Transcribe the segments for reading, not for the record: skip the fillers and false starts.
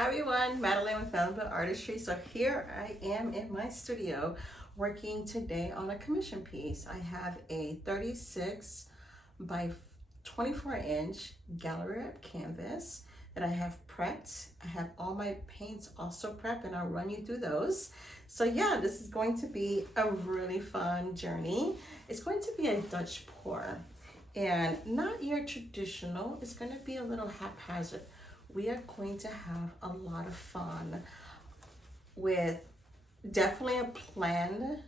Hi everyone, Madeline with Melody Artistry. So here I am in my studio working today on a commission piece. I have a 36 by 24 inch gallery wrap canvas that I have prepped. I have all my paints also prepped and I'll run you through those. So yeah, this is going to be a really fun journey. It's going to be a Dutch pour and not your traditional. It's going to be a little haphazard. We are going to have a lot of fun with definitely a planned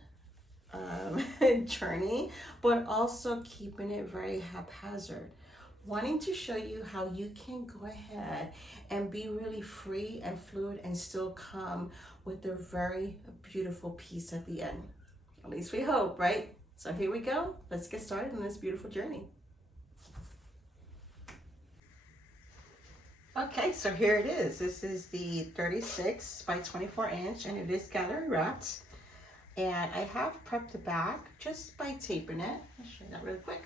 journey, but also keeping it very haphazard. Wanting to show you how you can go ahead and be really free and fluid and still come with a very beautiful piece at the end. At least we hope, right? So here we go. Let's get started on this beautiful journey. Okay, so here it is. This is the 36 by 24 inch and it is gallery wrapped. And I have prepped the back just by taping it. I'll show you that really quick.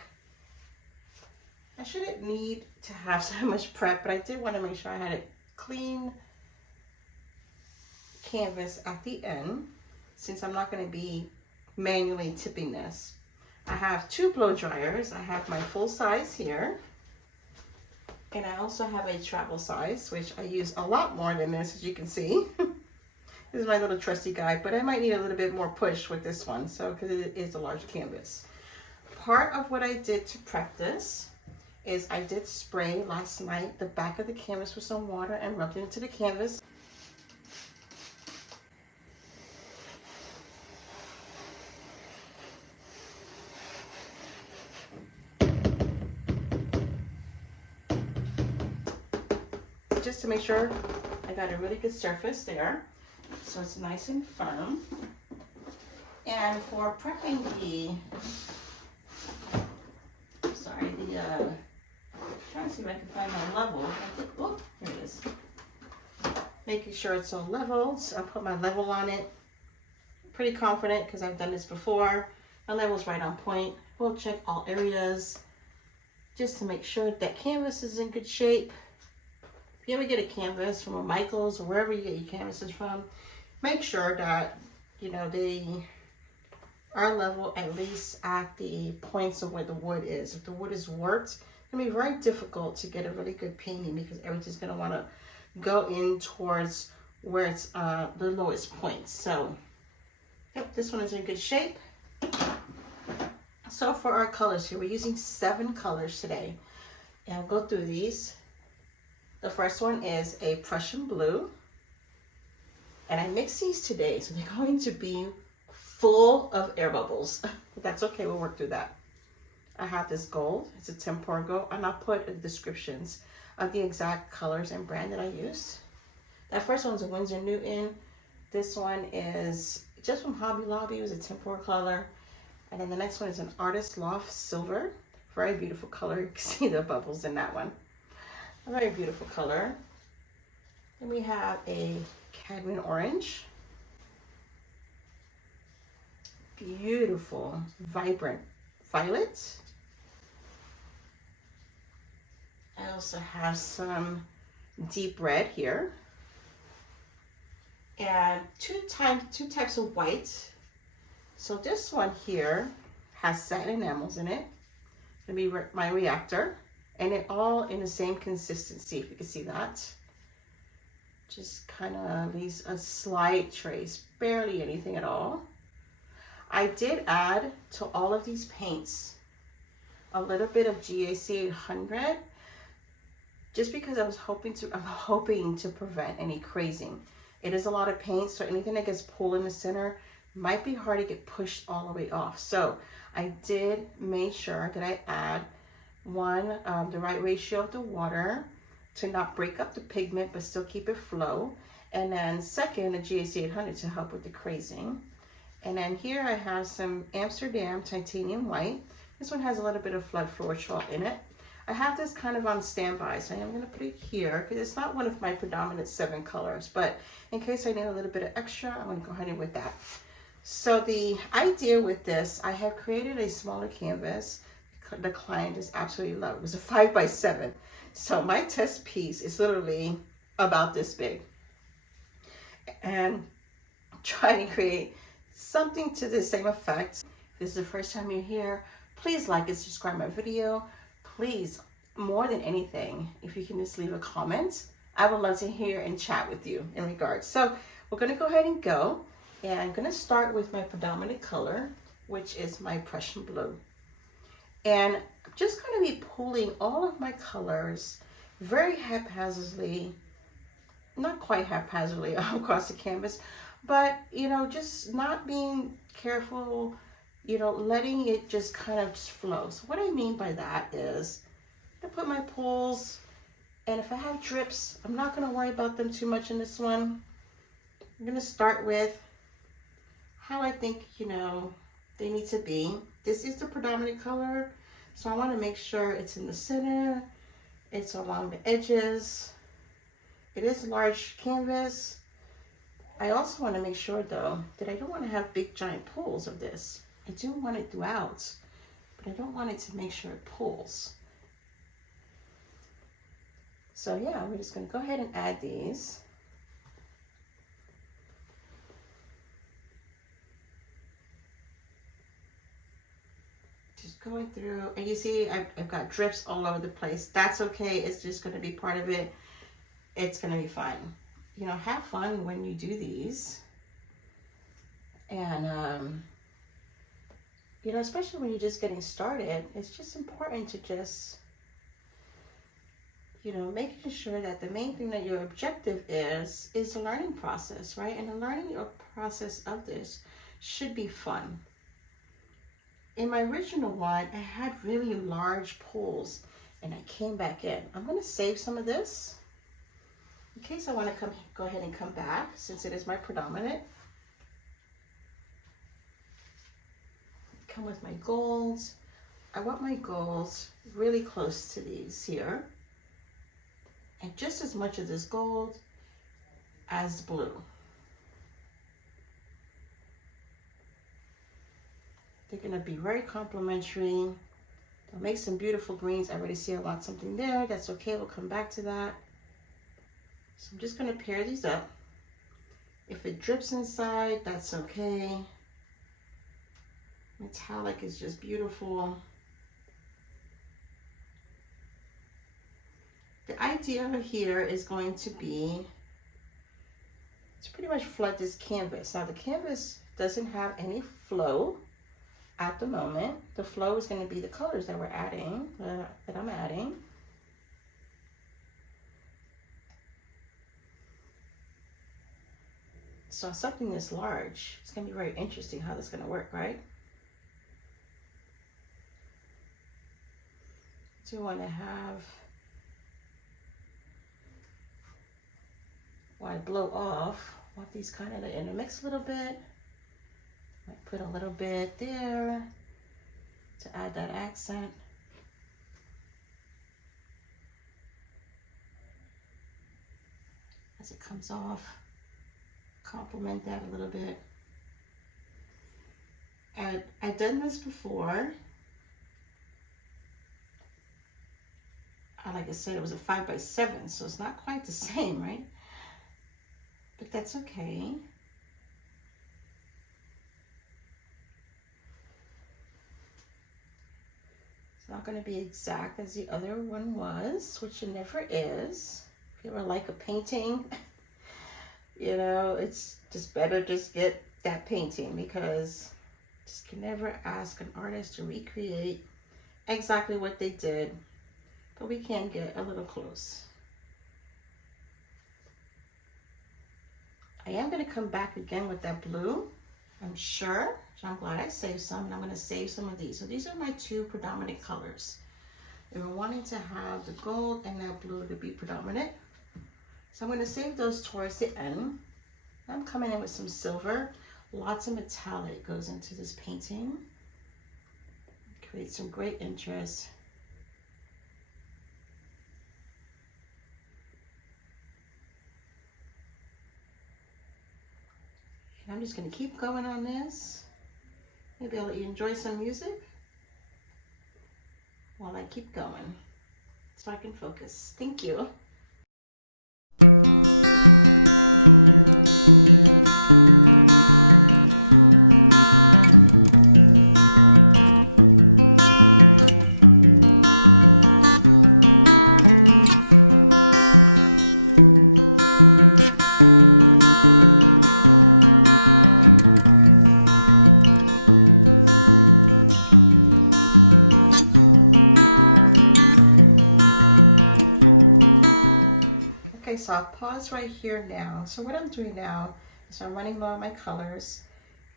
I shouldn't need to have so much prep, but I did want to make sure I had a clean canvas at the end since I'm not going to be manually tipping this. I have two blow dryers. I have my full size here. And I also have a travel size, which I use a lot more than this, as you can see. This is my little trusty guy, but I might need a little bit more push with this one, so because it is a large canvas. Part of what I did to prep this is I did spray last night the back of the canvas with some water and rubbed it into the canvas. Just to make sure I got a really good surface there, so it's nice and firm. And for prepping trying to see if I can find my level. Oh, here it is. Making sure it's all leveled. So I'll put my level on it. Pretty confident because I've done this before. My level's right on point. We'll check all areas just to make sure that canvas is in good shape. If you ever get a canvas from a Michaels or wherever you get your canvases from, make sure that, you know, they are level at least at the points of where the wood is. If the wood is warped, it's going to be very difficult to get a really good painting because everything's going to want to go in towards where it's the lowest point. So, yep, this one is in good shape. So for our colors here, we're using 7 colors today. And we'll go through these. The first one is a Prussian blue, and I mixed these today, so they're going to be full of air bubbles. That's okay, we'll work through that. I have this gold, it's a tempera gold, and I'll put the descriptions of the exact colors and brand that I used. That first one's a Winsor Newton. This one is just from Hobby Lobby, it was a tempera color. And then the next one is an Artist Loft Silver. Very beautiful color, you can see the bubbles in that one. A very beautiful color. Then we have a cadmium orange. Beautiful, vibrant violet. I also have some deep red here. And two types of white. So this one here has satin enamels in it. It's gonna be my reactor. And it all in the same consistency, if you can see that. Just kind of leaves a slight trace, barely anything at all. I did add to all of these paints a little bit of GAC 800, just because I'm hoping to prevent any crazing. It is a lot of paint, so anything that gets pulled in the center might be hard to get pushed all the way off. So I did make sure that I add the right ratio of the water to not break up the pigment but still keep it flow, and then second, the GAC 800 to help with the crazing. And then here I have some Amsterdam titanium white. This one has a little bit of flood floral in it. I have this kind of on standby, so I'm going to put it here because it's not one of my predominant 7 colors, but in case I need a little bit of extra, I'm going to go ahead and with that. So the idea with this, I have created a smaller canvas. The client just absolutely loved it. It was a 5 by 7. So my test piece is literally about this big. and trying to create something to the same effect. If this is the first time you're here, please like and subscribe my video. Please, more than anything, if you can just leave a comment, I would love to hear and chat with you in regards. So we're going to go ahead and go. And I'm going to start with my predominant color, which is my Prussian blue. And I'm just going to be pulling all of my colors very haphazardly, not quite haphazardly across the canvas, but, you know, just not being careful, you know, letting it just kind of just flow. So what I mean by that is I put my pulls, and if I have drips, I'm not going to worry about them too much in this one. I'm going to start with how I think, you know, they need to be. This is the predominant color, so I want to make sure it's in the center, it's along the edges. It is a large canvas. I also want to make sure though that I don't want to have big giant pulls of this. I do want it throughout, but I don't want it to make sure it pulls. So yeah, we're just going to go ahead and add these. Just going through, and you see I've got drips all over the place. That's okay. It's just going to be part of it. It's going to be fine. You know, have fun when you do these. And, you know, especially when you're just getting started, it's just important to just, you know, making sure that the main thing that your objective is the learning process, right? And the learning process of this should be fun. In my original one, I had really large pulls, and I came back in. I'm going to save some of this in case I want to go ahead and come back, since it is my predominant. Come with my golds. I want my golds really close to these here, and just as much of this gold as blue. They're going to be very complementary. They'll make some beautiful greens. I already see I want something there. That's okay. We'll come back to that. So I'm just going to pair these up. If it drips inside, that's okay. Metallic is just beautiful. The idea here is going to be to pretty much flood this canvas. Now the canvas doesn't have any flow at the moment. The flow is going to be the colors that we're adding, that I'm adding. So something this large, it's going to be very interesting how this is going to work, right? Do you want to have, when I blow off, I want these kind of to intermix a little bit. Might put a little bit there to add that accent. As it comes off, complement that a little bit. I've done this before. Like I said, it was a 5x7, so it's not quite the same, right? But that's okay. It's not going to be exact as the other one was, which it never is. If you ever like a painting, you know, it's just better just get that painting, because just can never ask an artist to recreate exactly what they did, but we can get a little close. I am going to come back again with that blue, I'm sure. So I'm glad I saved some, and I'm going to save some of these. So these are my two predominant colors. We were wanting to have the gold and that blue to be predominant. So I'm going to save those towards the end. I'm coming in with some silver. Lots of metallic goes into this painting. Creates some great interest. And I'm just going to keep going on this. Maybe I'll let you enjoy some music while I keep going, so I can focus. Thank you. Okay, so I'll pause right here now. So what I'm doing now is I'm running low on my colors,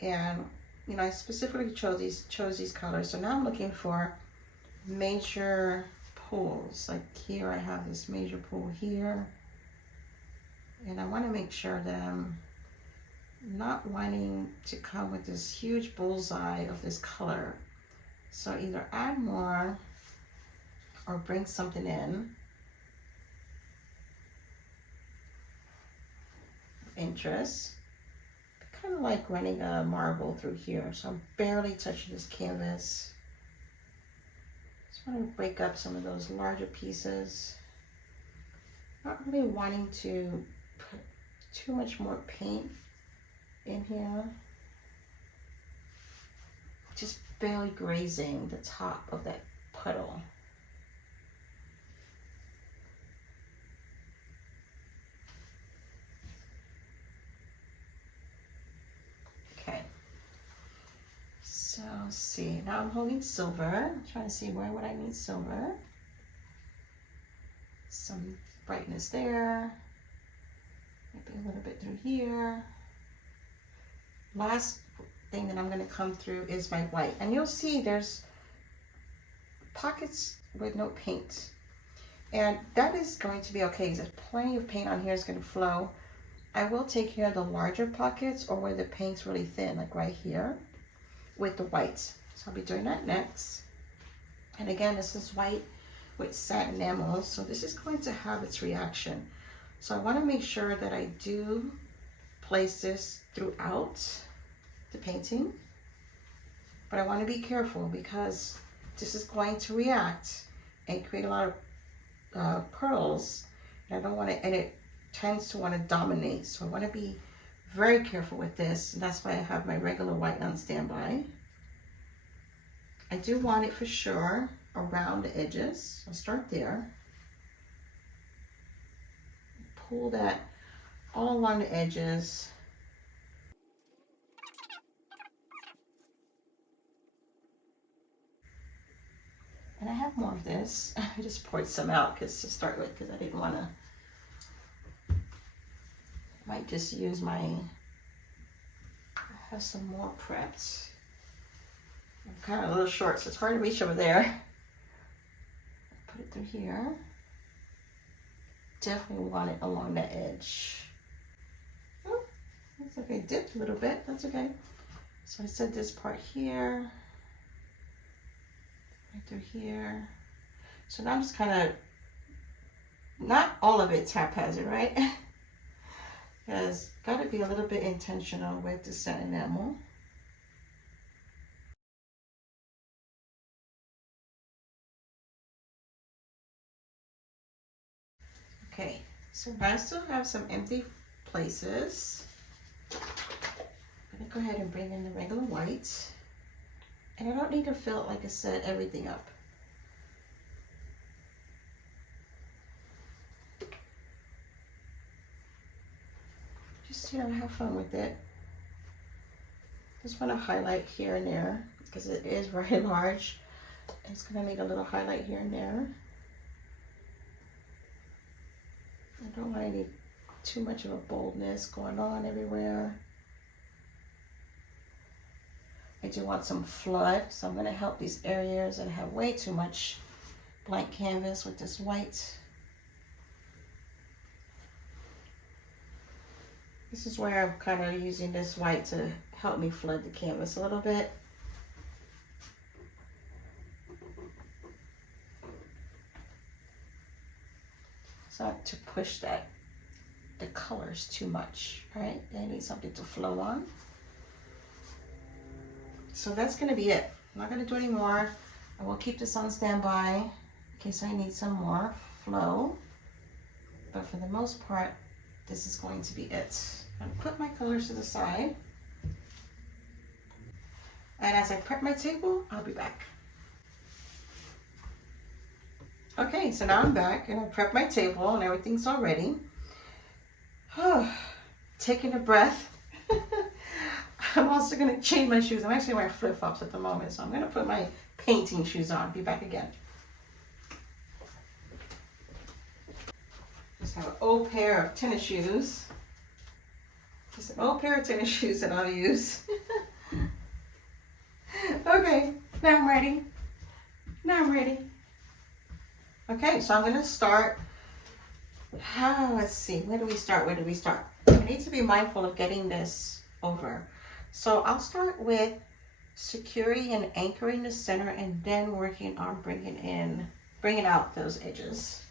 and you know, I specifically chose these colors. So now I'm looking for major pools. Like here I have this major pool here, and I want to make sure that I'm not wanting to come with this huge bullseye of this color. So either add more or bring something in. Interest. Kind of like running a marble through here. So I'm barely touching this canvas. Just want to break up some of those larger pieces. Not really wanting to put too much more paint in here. Just barely grazing the top of that puddle. Okay. So let's see. Now I'm holding silver. I'm trying to see where would I need silver. Some brightness there. Maybe a little bit through here. Last thing that I'm going to come through is my white, and you'll see there's pockets with no paint, and that is going to be okay. There's plenty of paint on here. It's going to flow. I will take care of the larger pockets or where the paint's really thin, like right here with the whites. So I'll be doing that next. And again, this is white with satin enamel, so this is going to have its reaction. So I want to make sure that I do place this throughout the painting, but I want to be careful because this is going to react and create a lot of pearls, and I don't want to, and it tends to want to dominate, so I want to be very careful with this, and that's why I have my regular white on standby. I do want it for sure around the edges. I'll start there. Pull that all along the edges. And I have more of this. I just poured some out to start with because I didn't want to. I might just use my, I have some more prepped. I'm kind of a little short, so it's hard to reach over there. Put it through here. Definitely want it along the edge. Oh, that's okay. Dipped a little bit. That's okay. So I set this part here. Right through here. So now I'm just kind of, not all of it's haphazard, right? Because got to be a little bit intentional with the satin enamel. Okay, so I still have some empty places. I'm gonna go ahead and bring in the regular white. And I don't need to fill it, like I said, everything up. Just here to have fun with it. Just want to highlight here and there because it is very large. It's going to need a little highlight here and there. I don't want any too much of a boldness going on everywhere. I do want some flood, so I'm going to help these areas that have way too much blank canvas with this white. This is where I'm kind of using this white to help me flood the canvas a little bit. So not to push the colors too much, right? I need something to flow on. So that's going to be it. I'm not going to do any more. I will keep this on standby in case I need some more flow. But for the most part, this is going to be it. I'm going to put my colors to the side. And as I prep my table, I'll be back. Okay, so now I'm back and I prepped my table and everything's all ready. Taking a breath. I'm also going to change my shoes. I'm actually wearing flip-flops at the moment, so I'm going to put my painting shoes on. Be back again. Just have an old pair of tennis shoes. Just an old pair of tennis shoes that I'll use. Okay, now I'm ready. Now I'm ready. Okay, so I'm gonna start. Let's see, where do we start? Where do we start? I need to be mindful of getting this over. So I'll start with securing and anchoring the center and then working on bringing out those edges.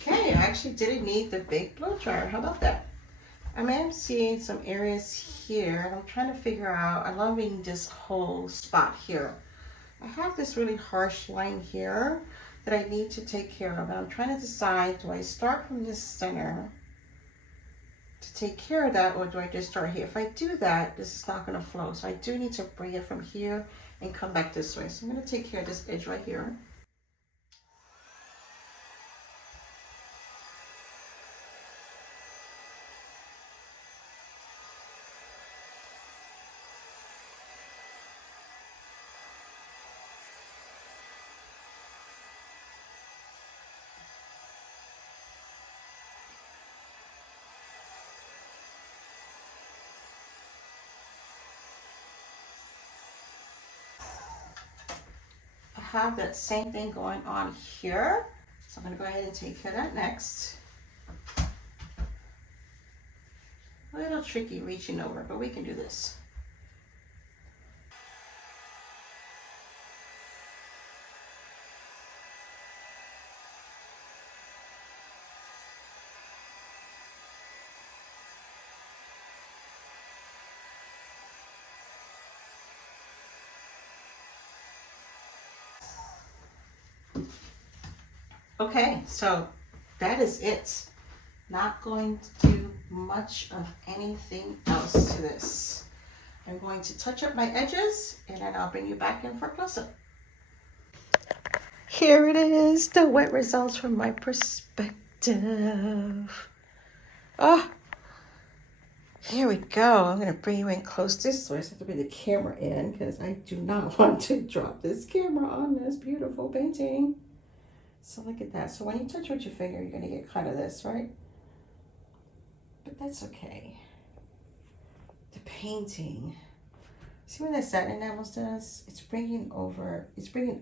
Okay, I actually didn't need the big blow dryer. How about that? I am seeing some areas here, and I'm trying to figure out, I'm loving this whole spot here. I have this really harsh line here that I need to take care of. And I'm trying to decide, do I start from this center to take care of that, or do I just start here? If I do that, this is not going to flow. So I do need to bring it from here and come back this way. So I'm going to take care of this edge right here. I have that same thing going on here. So I'm gonna go ahead and take care of that next. A little tricky reaching over, but we can do this. Okay, so that is it. Not going to do much of anything else to this. I'm going to touch up my edges and then I'll bring you back in for a close-up. Here it is, the wet results from my perspective. Ah, here we go. I'm going to bring you in close this way. So I have to bring the camera in because I do not want to drop this camera on this beautiful painting. So look at that. So when you touch with your finger, you're going to get kind of this, right? But that's okay. The painting. See what that satin enamels does? It's bringing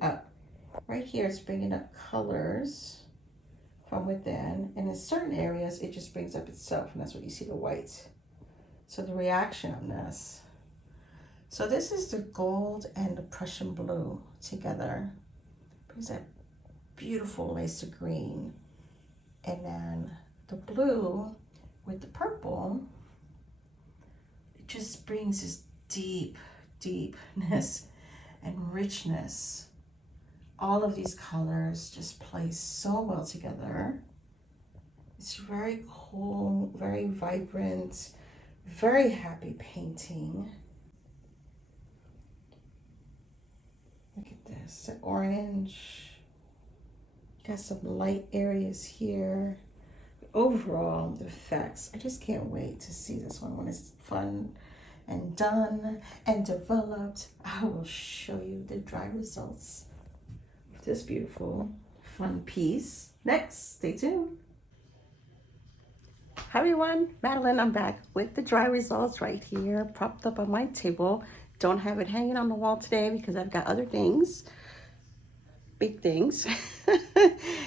up. Right here, it's bringing up colors from within. And in certain areas, it just brings up itself. And that's what you see, the white. So the reaction on this. So this is the gold and the Prussian blue together. Brings that beautiful lace of green. And then the blue with the purple, it just brings this deepness and richness. All of these colors just play so well together. It's very cool, very vibrant, very happy painting. Look at this, the orange. Got some light areas here. Overall, the effects, I just can't wait to see this one when it's fun and done and developed. I will show you the dry results of this beautiful, fun piece. Next, stay tuned. Hi everyone, Madeline, I'm back with the dry results right here, propped up on my table. Don't have it hanging on the wall today because I've got other things, big things,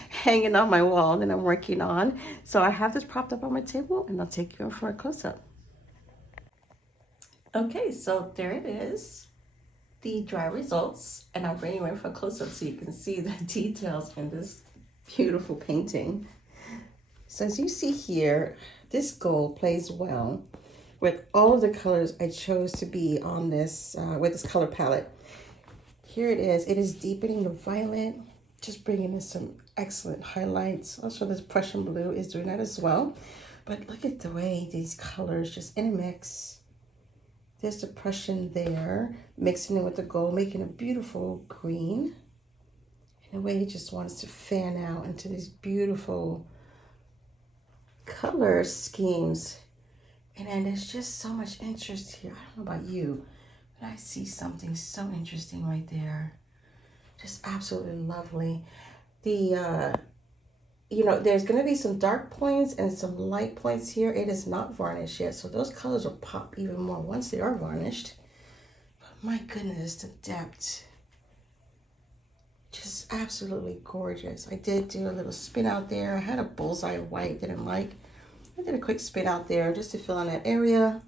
hanging on my wall that I'm working on. So I have this propped up on my table and I'll take you in for a close-up. Okay, so there it is, the dry results, and I'll bring you in for a close-up so you can see the details in this beautiful painting. So as you see here, this gold plays well with all of the colors I chose to be on this, with this color palette. Here it is deepening the violet, just bringing in some excellent highlights. Also this Prussian blue is doing that as well. But look at the way these colors just intermix. There's the Prussian there, mixing it with the gold, making a beautiful green. In a way, it just wants to fan out into these beautiful color schemes. And then there's just so much interest here. I don't know about you, but I see something so interesting right there. Just absolutely lovely. The, you know, there's going to be some dark points and some light points here. It is not varnished yet, so those colors will pop even more once they are varnished. But my goodness, the depth. Just absolutely gorgeous. I did do a little spin out there. I had a bullseye white, didn't like. I did a quick spin out there just to fill in that area.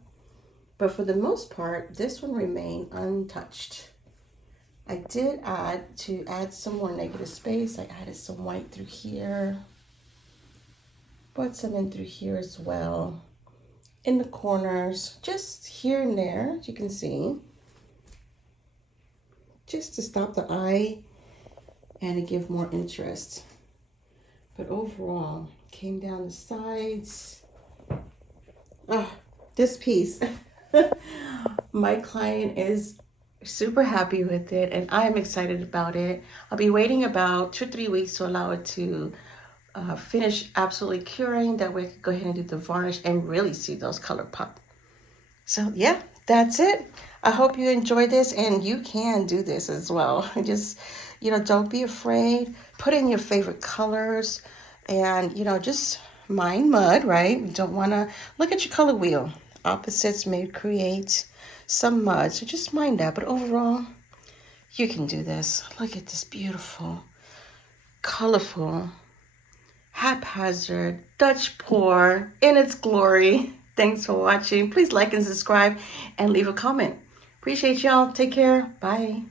But for the most part, this one remained untouched. I did add some more negative space. I added some white through here. Put some in through here as well. In the corners, just here and there, as you can see. Just to stop the eye and to give more interest. But overall, came down the sides. Ah, this piece. My client is super happy with it and I'm excited about it. I'll be waiting about 2 or 3 weeks to allow it to finish absolutely curing. That way I can go ahead and do the varnish and really see those color pop. So yeah, that's it. I hope you enjoyed this and you can do this as well. Just, you know, don't be afraid. Put in your favorite colors and, you know, just mind mud, right? You don't want to look at your color wheel. Opposites may create some mud, so just mind that. But overall, you can do this. Look at this beautiful, colorful Haphazard Dutch pour in its glory. Thanks for watching. Please like and subscribe and leave a comment. Appreciate y'all. Take care. Bye.